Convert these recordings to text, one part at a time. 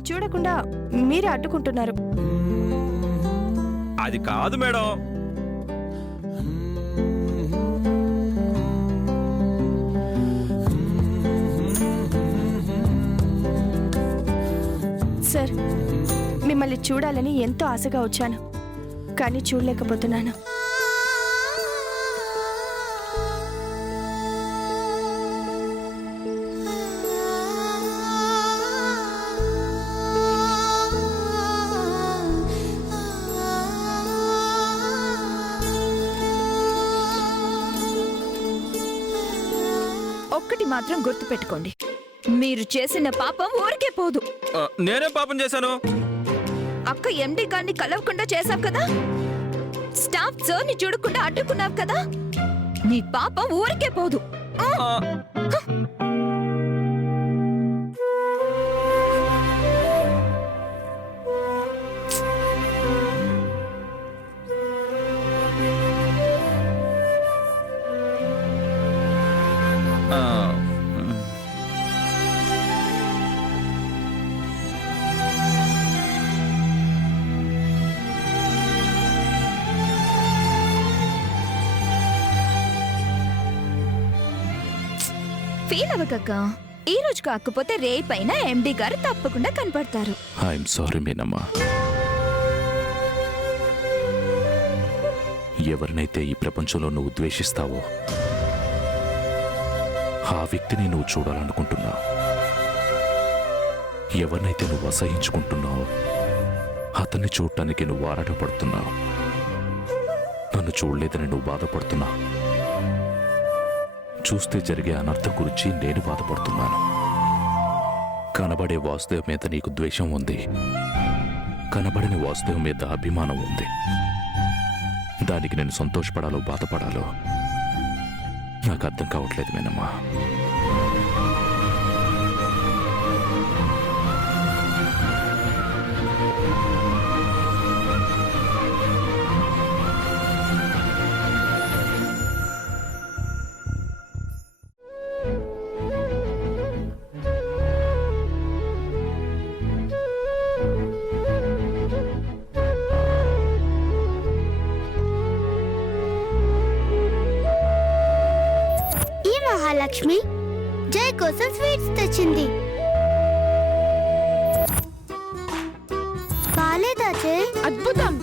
ఆయన చూడకుండా మీరే అడ్డుకుంటున్నారు. అది కాదు మేడం. సార్, మిమ్మల్ని చూడాలని ఎంతో ఆశగా వచ్చాను, కానీ చూడలేకపోతున్నాను. ఒక్కటి మాత్రం గుర్తుపెట్టుకోండి, మీరు చేసిన పాపం ఊరికే పోదు. నేనేం పాపం చేశాను? అక్క ఎండి గారిని కలవకుండా చేశావు కదా, స్టాఫ్ సార్ని చూడకుండా అడ్డుకున్నావు కదా, నీ పాపం ఊరికే పోదు. ఫీల్ అవ్వకక్క, ఈ రోజు కాకపోతే రేపైనా ఎండి గారు తప్పకుండా కనపడతారు. ఐఎమ్ సారీ మీనమ్మా. ఎవరినైతే ఈ ప్రపంచంలో నువ్వు ద్వేషిస్తావో ఆ వ్యక్తిని నువ్వు చూడాలనుకుంటున్నావు. ఎవరినైతే నువ్వు అసహించుకుంటున్నావో అతన్ని చూడటానికి నువ్వు ఆరాటపడుతున్నావు. నన్ను చూడలేదని నువ్వు బాధపడుతున్నావు. చూస్తే జరిగే అనర్థం గురించి నేను బాధపడుతున్నాను. కనబడే వాసుదేవ్ మీద నీకు ద్వేషం ఉంది, కనబడని వాసుదేవ్ మీద అభిమానం ఉంది. దానికి నేను సంతోషపడాలో బాధపడాలో నాకు అర్థం కావట్లేదు మేనమ్మా. మహాలక్ష్మి జై కోసం స్వీట్స్ తెచ్చింది. బాలేదా జై? అద్భుతం,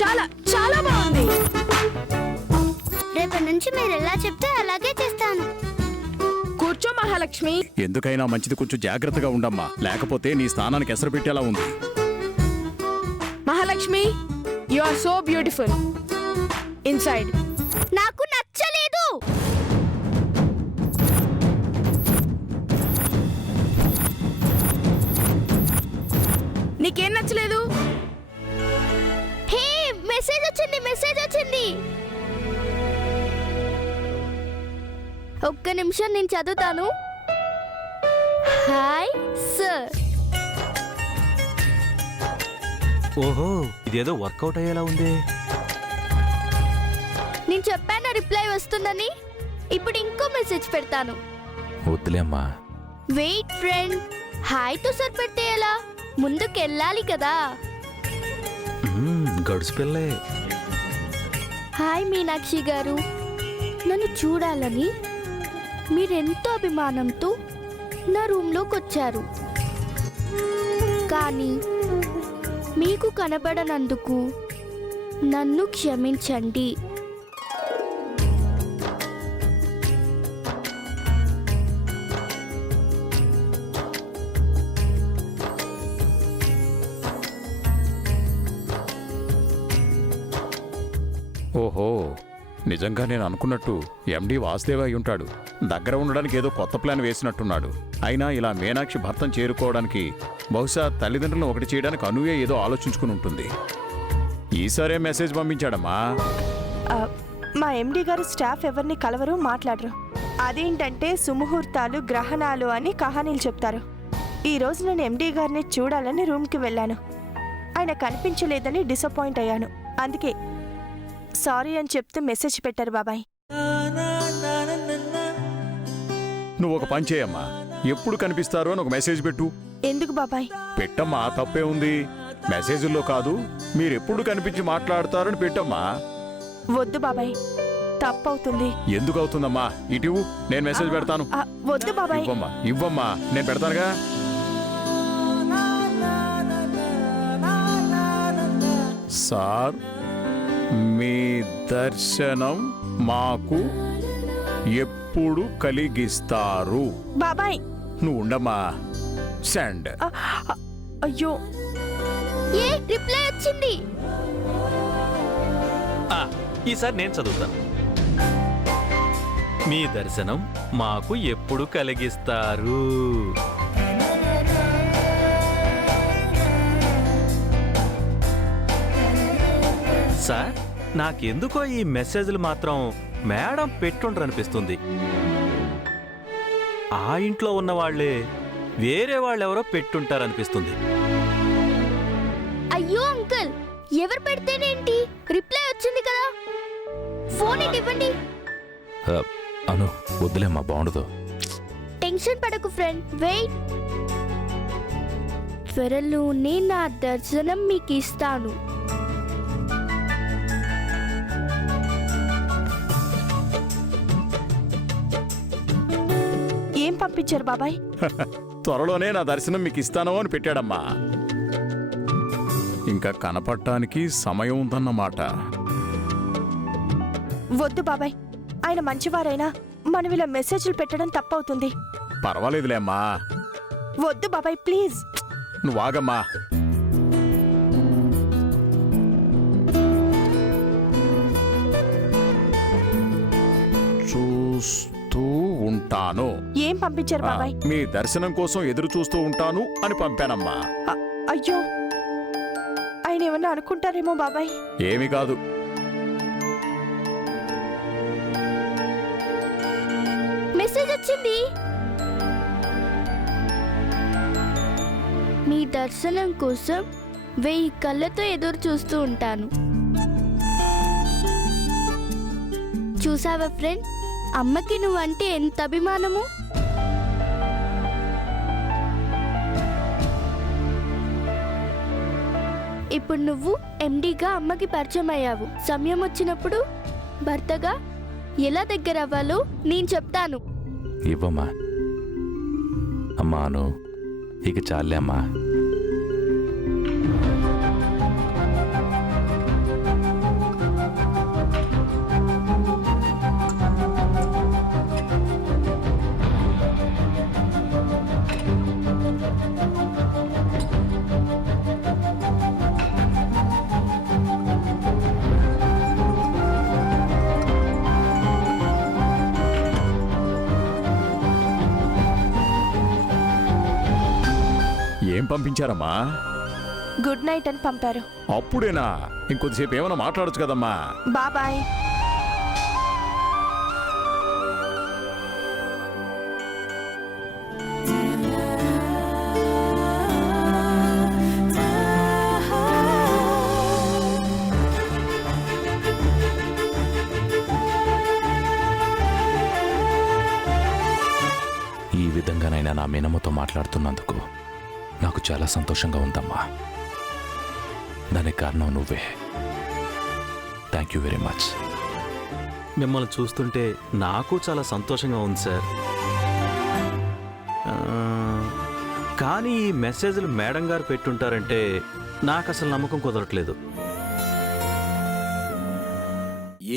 చాలా చాలా బాగుంది. రేపటి నుంచి మీరు ఎలా చెప్తే అలాగే చేస్తాను. కూర్చో మహాలక్ష్మి. ఎందుకైనా మంచిది కొంచెం జాగ్రత్తగా ఉండమ్మా, లేకపోతే నీ స్థానానికి ఎసరు పెట్టేలా ఉంది. Mahalakshmi, you are so beautiful inside. నాకు నచ్చలేదు. నీకేం నచ్చలేదు? హే, మెసేజ్ వచ్చింది, మెసేజ్ వచ్చింది. ఒక్క నిమిషం నేను చదువుతాను. Hi sir. ఓహో, ఇదేదో వర్కౌట్ అయ్యేలా ఉంది. నేను చెప్పాను రిప్లై వస్తుందని. ఇప్పుడు ఇంకో మెసేజ్ పెడతాను. వద్దులే అమ్మా. వెయిట్ ఫ్రెండ్, హాయ్ తో సార్ పెడితే ఎలా? ముందుకెళ్ళాలి కదా. గడుసు పిల్లే. హాయ్ మీనాక్షి గారు, నన్ను చూడాలని మీరెంతో అభిమానంతో నా రూమ్లోకి వచ్చారు, కానీ మీకు కనబడనందుకు నన్ను క్షమించండి. ఓహో, నిజంగా నేను అనుకున్నట్టు ఎండి వాసుదేవ్ అయి ఉంటాడు. దగ్గర ఉండడానికి ఏదో కొత్త ప్లాన్ వేసినట్టున్నాడు. అయినా ఇలా మీనాక్షి భర్తను చేరుకోవడానికి బహుశా తల్లిదండ్రులను ఒకటి చేయడానికి అనువే ఏదో ఆలోచించుకుని ఉంటుంది. ఈసారే మెసేజ్ పంపించాడమ్మా. మా ఎండి గారు స్టాఫ్ ఎవరిని కలవరు, మాట్లాడరు. అదేంటంటే సుముహూర్తాలు, గ్రహణాలు అని కహానీలు చెప్తారు. ఈ రోజు నేను ఎండి గారిని చూడాలని రూమ్కి వెళ్ళాను. ఆయన కనిపించలేదని డిసప్పాయింట్ అయ్యాను. అందుకే సారీ అని చెప్తూ మెసేజ్ పెట్టారు బాబాయ్. నువ్వు ఒక పని చేయమ్మా, ఎప్పుడు కనిపిస్తారు అని ఒక మెసేజ్ పెట్టు. ఎందుకు బాబాయ్? పెట్టమ్మా, తప్పే ఉంది. మెసేజ్ల్లో కాదు, మీరెప్పుడు కనిపించి మాట్లాడతారని పెట్టమ్మా. వద్దు బాబాయ్, తప్పవుతుంది. ఎందుకు అవుతుందమ్మా? ఇటు నేను మెసేజ్ పెడతాను. వద్దు బాబాయ్. ఇవ్వమ్మా, నేను పెడతానుగా. సార్, మీ దర్శనం మాకు ఎప్పుడు కలిగిస్తారు? బాబాయ్ నువ్వు ఉండమ్మా. సెండ్. అయ్యో, ఏ రిప్లై వచ్చింది. ఈసారి నేను చదువుతాను. మీ దర్శనం మాకు ఎప్పుడు కలిగిస్తారు? సార్, నాకెందుకో ఈ మెసేజ్లు మాత్రం మేడం పెట్టుండ్రనిపిస్తుంది. ఆ ఇంట్లో ఉన్న వాళ్ళే వేరే వాళ్ళెవరో పెట్టుంటారనిపిస్తుంది. అయ్యో అంకుల్, ఎవరు పెడితేనేంటి, రిప్లై వచ్చింది కదా. ఫోన్ ఇవ్వండి. అను, వద్దులేమ్మా, బాగుండదు. టెన్షన్ పడకు ఫ్రెండ్, వెయిట్. త్వరలోనే నా దర్శనం మీకు ఇస్తాను. ఏం పంపించారు బాబాయ్? త్వరలోనే నా దర్శనం మీకు ఇస్తాను అని పెట్టాడమ్మా. ఇంకా కనపడటానికి సమయం ఉందన్నమాట. వద్దు బాబాయ్, ఆయన మంచివారైనా మనం ఇలా మెసేజ్లు పెట్టడం తప్పవుతుంది. పర్వాలేదులే అమ్మా. వద్దు బాబాయ్, ప్లీజ్. నువ్వు ఆగమ్మా. చూస్తూ ఉంటాను. ఏం పంపించారు బాబాయ్? మీ దర్శనం కోసం ఎదురు చూస్తూ ఉంటాను అని పంపానమ్మా. అయ్యో, ఆయన ఏమన్నా అనుకుంటారేమో బాబాయ్. ఏమీ కాదు. మెసేజ్ వచ్చింది. మీ దర్శనం కోసం 1000 కళ్ళతో ఎదురు చూస్తూ ఉంటాను. చూసావా ఫ్రెండ్, అమ్మకి నువ్వంటే ఎంత అభిమానము. ఇప్పుడు నువ్వు ఎండీగా అమ్మకి పరిచయం అయ్యావు. సమయం వచ్చినప్పుడు భర్తగా ఎలా దగ్గర అవ్వాలో నేను చెప్తాను. ఇవ్వమ్మా. అమ్మా అను, ఇక చాలే అమ్మా. ఏం పంపించారమ్మా? గుడ్ నైట్ అని పంపారు. అప్పుడేనా? ఇంకొద్దిసేపు ఏమైనా మాట్లాడొచ్చు కదమ్మా. బాబాయ్. ఈ విధంగానైనా నా మేనమ్మతో మాట్లాడుతున్నందుకు నాకు చాలా సంతోషంగా ఉందమ్మా. దానికి కారణం నువ్వే. Thank you very much. మిమ్మల్ని చూస్తుంటే నాకు చాలా సంతోషంగా ఉంది సార్. కానీ ఈ మెసేజ్లు మేడం గారు పెట్టుంటారంటే నాకు అసలు నమ్మకం కుదరట్లేదు.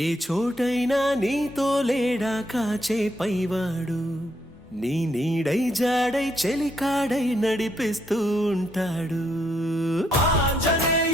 ఏ చోటైనా నీతో లేడా కాచే పైవాడు, నీ నీడై జాడై చెలికాడై నడిపిస్తూ ఉంటాడు. ఆంజనేయ